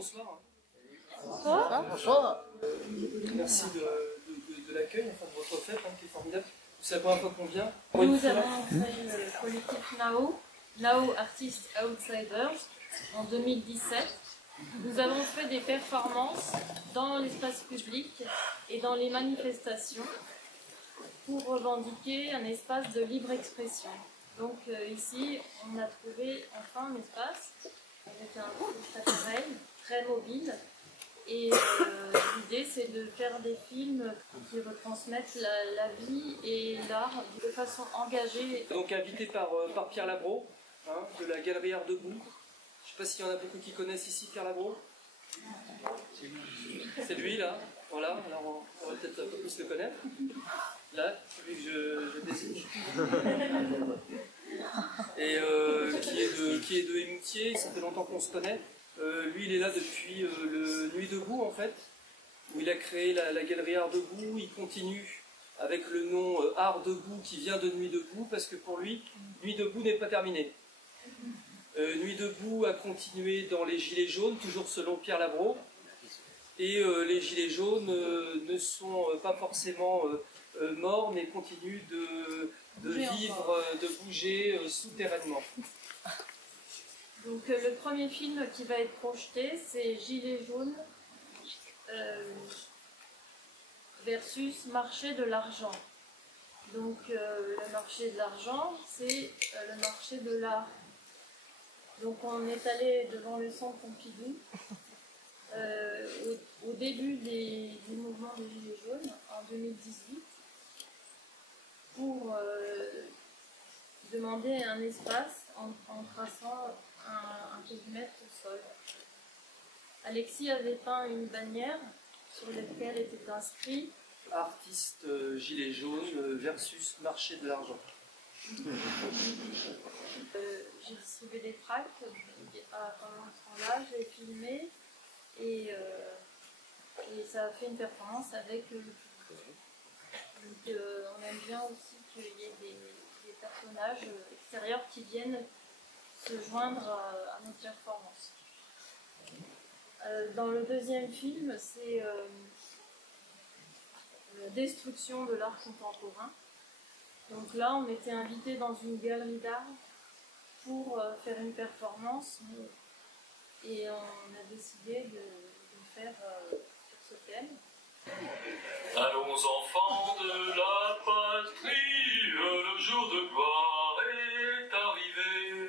bonsoir. Bonsoir. Merci de l'accueil, enfin de votre fête qui est formidable. C'est la première fois qu'on vient. Nous avons créé le collectif Nao Artists Outsiders en 2017. Nous avons fait des performances dans l'espace public et dans les manifestations pour revendiquer un espace de libre expression. Donc ici, on a trouvé enfin un espace avec un petit appareil très mobile. Et l'idée, c'est de faire des films qui retransmettent la vie et l'art de façon engagée. Donc invité par Pierre Labro, de la Galerie Art Debout. Je ne sais pas s'il y en a beaucoup qui connaissent ici Pierre Labro. C'est lui, là. Voilà, alors on va peut-être un peu plus le connaître. Là, celui que je décide. Et qui est de Émoutier, ça fait longtemps qu'on se connaît. Lui, il est là depuis le Nuit Debout, en fait, où il a créé la Galerie Art Debout. Il continue avec le nom Art Debout qui vient de Nuit Debout, parce que pour lui, Nuit Debout n'est pas terminé. Nuit Debout a continué dans les Gilets jaunes, toujours selon Pierre Labro. Et les Gilets jaunes ne sont pas forcément morts, mais continuent de vivre, de bouger souterrainement. Donc le premier film qui va être projeté, c'est Gilets jaunes versus marché de l'argent. Donc le marché de l'argent, c'est le marché de l'art. Donc on est allé devant le centre Pompidou au début du mouvement des Gilets jaunes, en 2018, pour demander un espace en traçant un périmètre au sol. Alexis avait peint une bannière sur laquelle était inscrit Artiste Gilets jaunes versus marché de l'argent. J'ai distribué des tracts pendant ce temps-là, j'ai filmé et ça a fait une performance avec le public. Donc on aime bien aussi qu'il y ait des personnages extérieurs qui viennent se joindre à notre performance. Dans le deuxième film, c'est la destruction de l'art contemporain. Donc là, on était invité dans une galerie d'art pour faire une performance et on a décidé de faire sur ce thème. Allons enfants de la patrie, le jour de gloire est arrivé.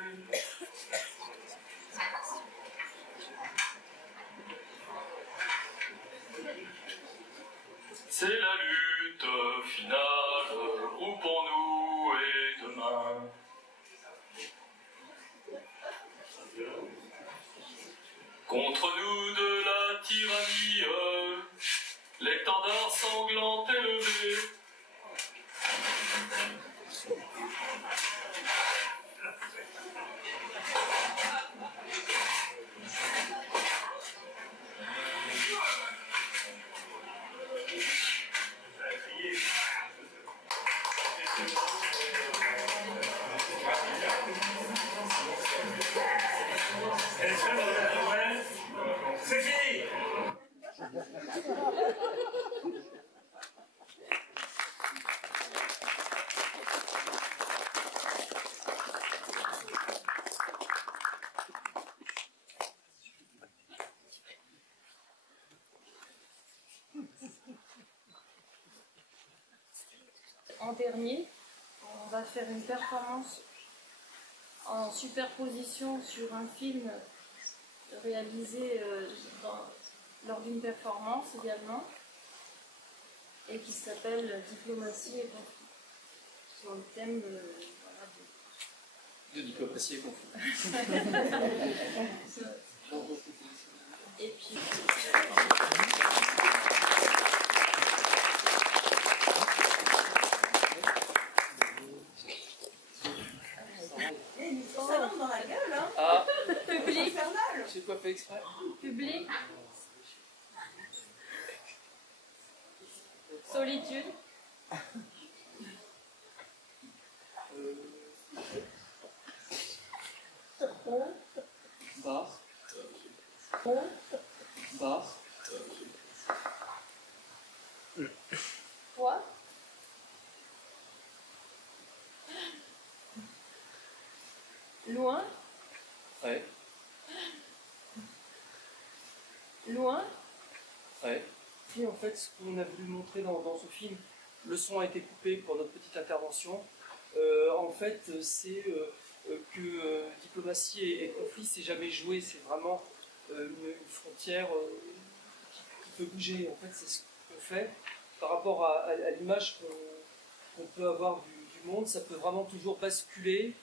C'est la lutte finale, où pour nous et demain. Contre nous de la tyrannie, l'étendard sanglant élevé. C'est fini. En dernier, on va faire une performance en superposition sur un film réalisé lors d'une performance également et qui s'appelle Diplomatie et conflit, sur le thème De diplomatie et conflit. Et puis Ça rentre dans la gueule, hein. Ah, public, j'ai pas fait exprès. public, solitude, Bas. Loin. Ouais. Loin. Ouais. Puis en fait, ce qu'on a voulu montrer dans ce film, le son a été coupé pour notre petite intervention. En fait, c'est que diplomatie et conflit, c'est jamais joué, c'est vraiment une frontière qui peut bouger. En fait, c'est ce qu'on fait par rapport à l'image qu'on peut avoir du monde. Ça peut vraiment toujours basculer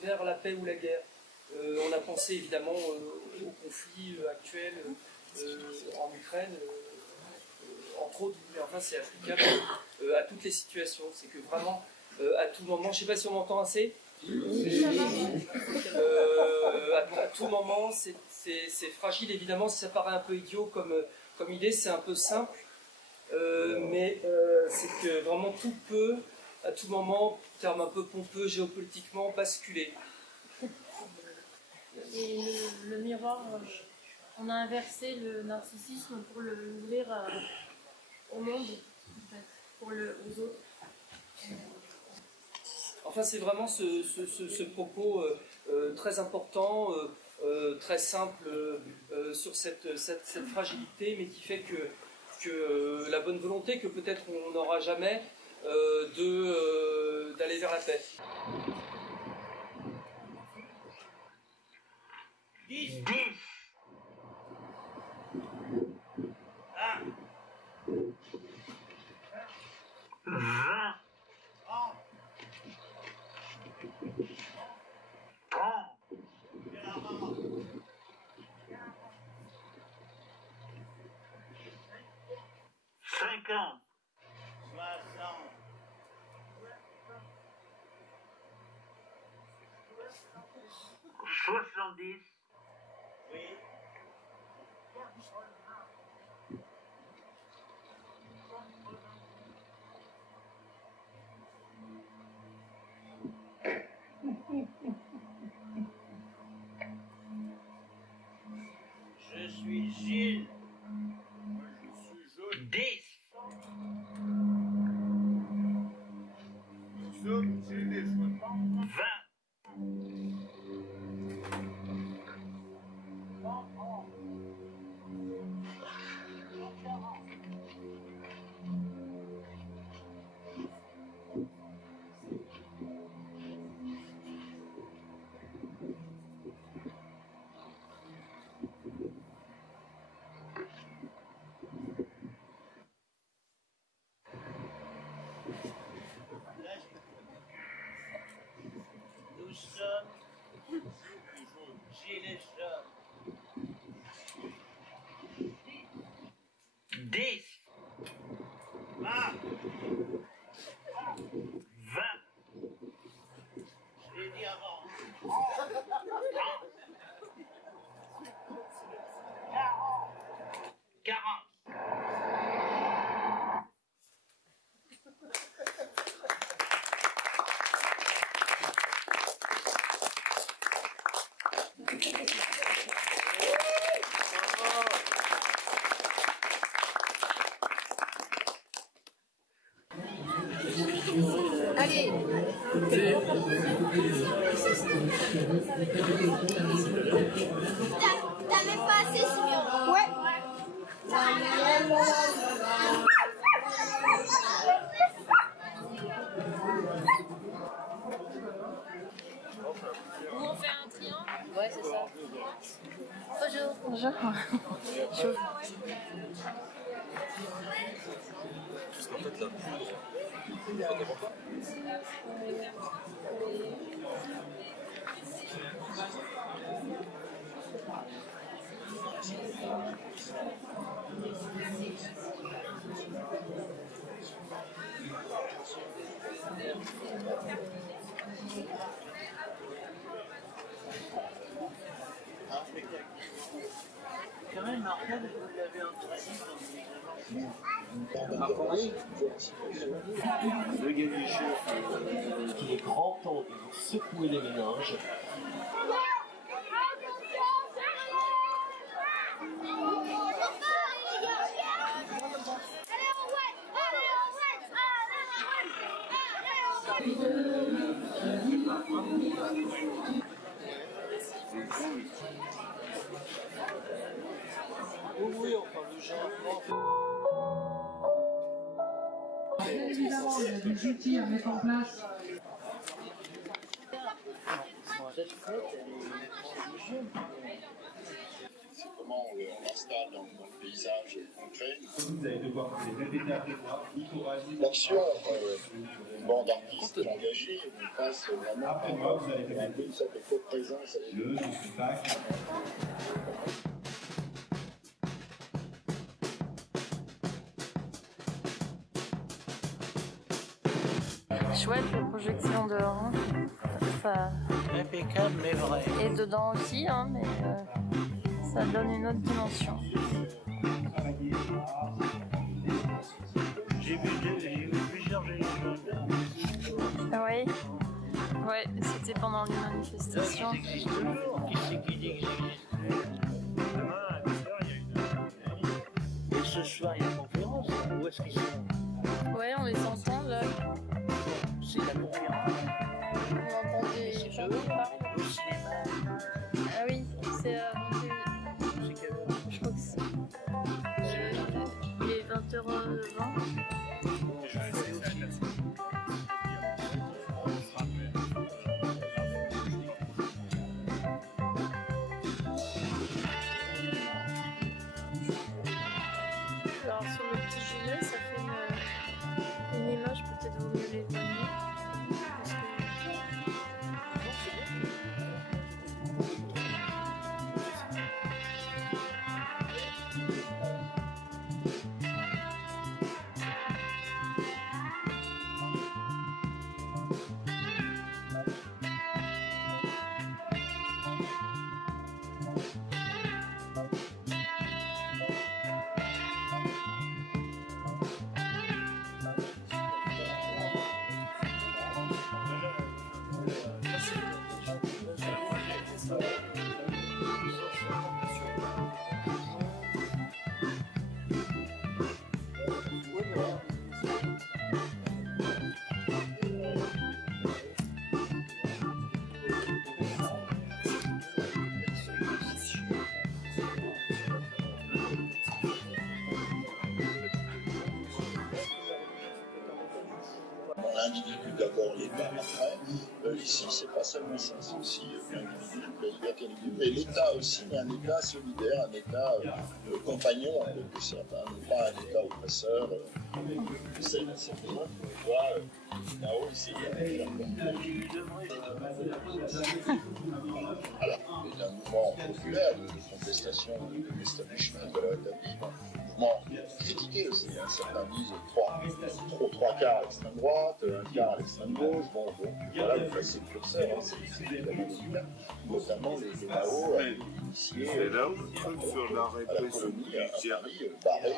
vers la paix ou la guerre. On a pensé évidemment au conflit actuel en Ukraine, entre autres, mais enfin c'est applicable à toutes les situations. C'est que vraiment, à tout moment, je ne sais pas si on m'entend assez, à tout moment, c'est fragile. Évidemment, si ça paraît un peu idiot comme idée, c'est un peu simple, mais c'est que vraiment tout peut, à tout moment, terme un peu pompeux géopolitiquement, basculer. Et le miroir, on a inversé le narcissisme pour l'ouvrir au monde, en fait, aux autres. Enfin, c'est vraiment ce propos très important, très simple sur cette fragilité, mais qui fait que la bonne volonté, que peut-être on n'aura jamais, d'aller vers la paix. 10, 20, 30, 50, 60, 70. Oui. Je suis Gilles. Moi, je suis jaune. 10. Nous sommes Gilles et jaune. 20. 10, 20, 20. Je l'ai dit avant. 40. Allez. T'as même pas assez, Simeon. Ouais. Où on fait un triangle. Ouais, c'est ça. Bonjour. Bonjour. En fait, la poudre, ça dépend pas. Quand même, Marcel, vous l'avez introduit Le Galucheux, il est grand temps de vous secouer les méninges. Allez, enfin le genre. Évidemment, il y a des outils à mettre en place. C'est comment on l'installe dans le paysage concret. Vous allez devoir répéter après moi. L'action, bon, d'artistes engagés, on passe vraiment par un peu une sorte de co-présence avec le spectacle. Chouette la projection dehors. Hein. Ça... Impeccable mais vrai. Et dedans aussi, hein, mais ça donne une autre dimension. J'ai vu plusieurs générations. Oui, ouais, c'était pendant les manifestations. Ça existe toujours. Qui c'est qui dit que ça existe? Demain, à 10h, il y a une. Et ce soir, il y a une conférence. Où est-ce qu'ils sont? Ouais, on les entend là. C'est la conférence. Vous entendez C'est eux. Au cinéma. Ah oui, c'est à 21h. C'est quelle heure? Je crois que c'est. Il est 20h20. Je vais aller au cinéma. Alors sur le petit gilet, ça fait une image, peut-être vaut mieux l'éloigner. Parce que... L'individu d'abord, l'État après. Ici, c'est pas seulement ça, c'est aussi l'individu, la liberté individuelle, mais l'État aussi, mais un État solidaire, un État compagnon en quelque sorte, hein, pas un État oppresseur. C'est simplement qu'on doit là-haut essayer de faire voilà, c'est un mouvement populaire de contestation de l'establishment, de la mouvement critiqué aussi. Hein. Certains disent trois quarts à l'extrême droite, un quart à l'extrême gauche. Bon, donc voilà, vous passez le curseur, hein, c'est évidemment délicat. Notamment les Mao initiés sur la répression à Paris, barré,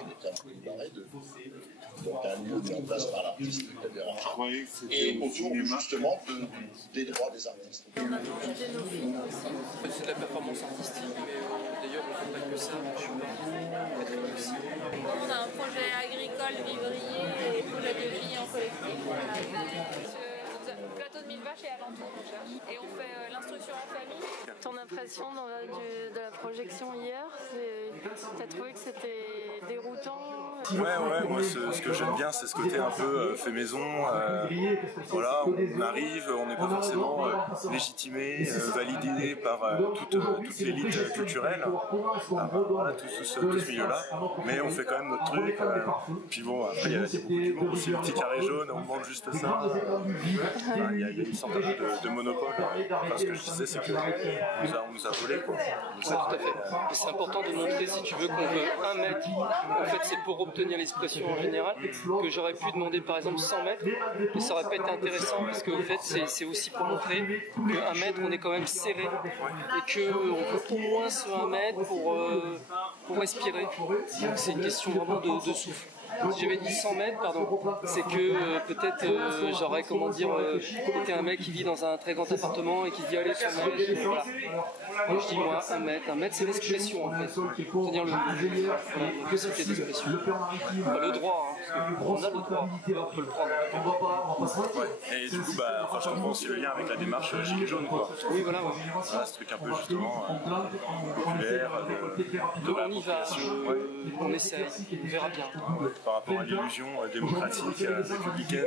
donc un lieu mis en place par l'artiste et autour justement des droits des artistes. On a projeté nos films aussi. C'est de la performance artistique, mais d'ailleurs on ne fait pas que ça. Je suis pas aussi. On a un projet agricole, vivrier et projet de vie en collectif. Plateau de 1000 vaches et alentours, on cherche. Et on fait l'instruction en famille. Ton impression de la projection hier, t'as trouvé que c'était déroutant? Ouais, moi ce que j'aime bien, c'est ce côté un peu fait maison. Voilà, on arrive, on n'est pas forcément légitimé, validé par toute l'élite culturelle, voilà, tout ce milieu-là, mais on fait quand même notre truc. Puis bon, après il y a beaucoup d'humour aussi, le petit carré jaune, on demande juste ça. Il y a une sorte de monopole. Enfin, ce que je disais, c'est qu'on nous a volé, quoi. Tout à fait. Et c'est important de montrer, si tu veux, qu'on veut 1 mètre. En fait, c'est pour obtenir l'expression en général, que j'aurais pu demander par exemple 100 mètres, mais ça aurait pas été intéressant parce qu'en fait, c'est aussi pour montrer qu'à 1 mètre, on est quand même serré et qu'on veut au moins ce 1 mètre pour respirer. Donc c'est une question vraiment de souffle. Si j'avais dit 100 mètres, pardon, c'est que peut-être j'aurais, comment dire, été un mec qui vit dans un très grand appartement et qui se dit allez 100 mètres, voilà. Moi je dis moi 1 mètre, 1 mètre c'est l'expression en fait, c'est-à-dire le possibilité d'expression. Le droit, hein, on a le droit, on peut le prendre. Et du coup, enfin, je comprends aussi le lien avec la démarche Gilets jaunes, quoi. Oui, voilà. Voilà, ce truc un peu justement populaire, de on y va, on essaie, on verra bien. Par rapport à l'illusion démocratique, républicaine,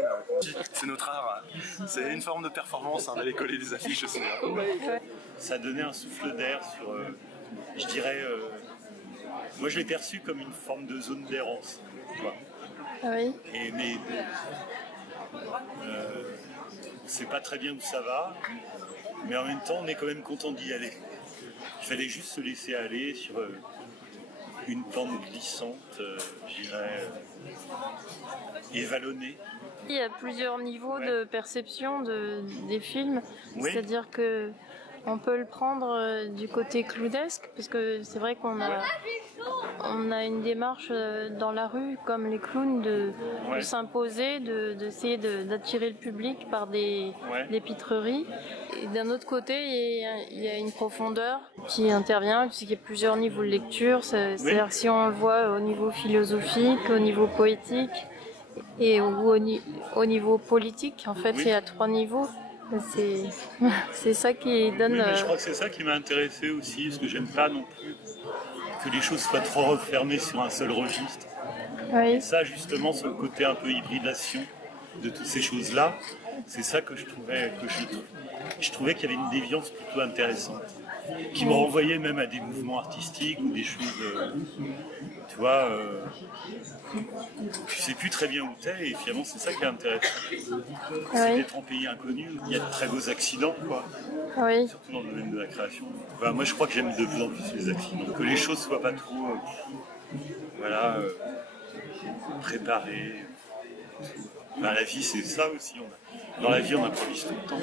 c'est notre art. C'est une forme de performance d'aller coller des affiches aussi. Ça donnait un souffle d'air sur, je dirais, moi je l'ai perçu comme une forme de zone d'errance. Oui. Mais on ne sait pas très bien où ça va, mais en même temps on est quand même content d'y aller. Il fallait juste se laisser aller sur une pente glissante, je dirais, et vallonnée. Il y a plusieurs niveaux de perception des films, oui. C'est-à-dire que on peut le prendre du côté clownesque, parce que c'est vrai qu'on a une démarche dans la rue, comme les clowns, de s'imposer, d'essayer d'attirer le public par des pitreries. Et d'un autre côté, il y a une profondeur qui intervient, puisqu'il y a plusieurs niveaux de lecture. C'est-à-dire si on le voit au niveau philosophique, au niveau poétique, et au niveau politique, en fait, il y a 3 niveaux. C'est ça qui donne... Oui, mais je crois que c'est ça qui m'a intéressé aussi, parce que j'aime pas non plus que les choses soient trop refermées sur un seul registre. Oui. Et ça, justement, sur le côté un peu hybridation de toutes ces choses-là, c'est ça que je trouvais qu'il y avait une déviance plutôt intéressante, qui me renvoyait même à des mouvements artistiques ou des choses, tu vois, tu sais plus très bien où t'es, et finalement c'est ça qui est intéressant. C'est d'être en pays inconnu, il y a de très beaux accidents, quoi. Oui. Surtout dans le domaine de la création. Enfin, moi je crois que j'aime de plus en plus les accidents, que les choses soient pas trop, préparées. Ben, la vie c'est ça aussi, dans la vie on improvise tout le temps.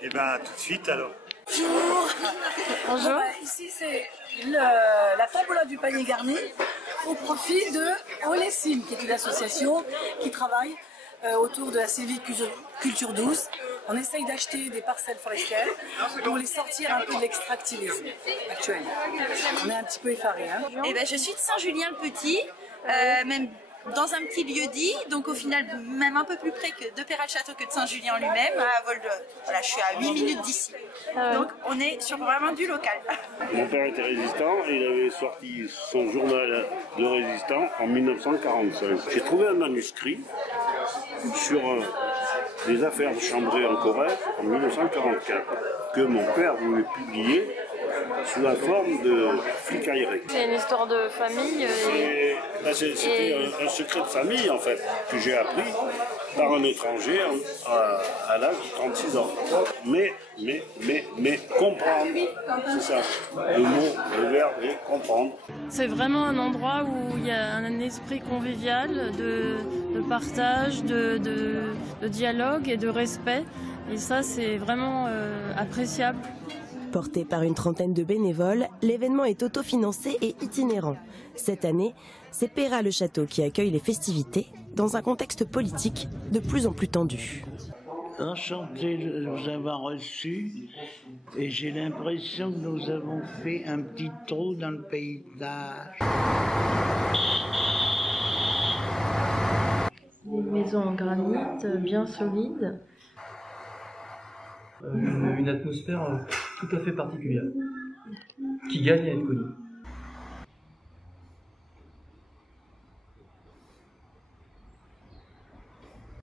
Et ben tout de suite alors. Bonjour. Bonjour. Ici c'est la tombola du panier garni au profit de Olessim, qui est une association qui travaille autour de la sylviculture douce. On essaye d'acheter des parcelles forestières pour les sortir un peu de l'extractivisme actuel. On est un petit peu effarés. Hein. Eh ben, je suis de Saint-Julien-le-Petit, même dans un petit lieu-dit, donc au final même un peu plus près de Péral-Château que de Saint-Julien lui-même, à vol de... Voilà, je suis à 8 minutes d'ici. Donc on est sur vraiment du local. Mon père était résistant et il avait sorti son journal de résistant en 1945. J'ai trouvé un manuscrit sur les affaires de Chambray en Corrèze en 1944 que mon père voulait publier sous la forme de flicaillerie. C'est une histoire de famille. C'était un secret de famille en fait, que j'ai appris par un étranger à l'âge de 36 ans. Mais comprendre, c'est ça. Le mot, le verbe est comprendre. C'est vraiment un endroit où il y a un esprit convivial, de partage, de dialogue et de respect. Et ça, c'est vraiment appréciable. Porté par une trentaine de bénévoles, l'événement est autofinancé et itinérant. Cette année, c'est Péral-le-Château qui accueille les festivités dans un contexte politique de plus en plus tendu. Enchanté de vous avoir reçus et j'ai l'impression que nous avons fait un petit trou dans le paysage. Des maisons en granit bien solides. Une atmosphère tout à fait particulière, qui gagne à être connue.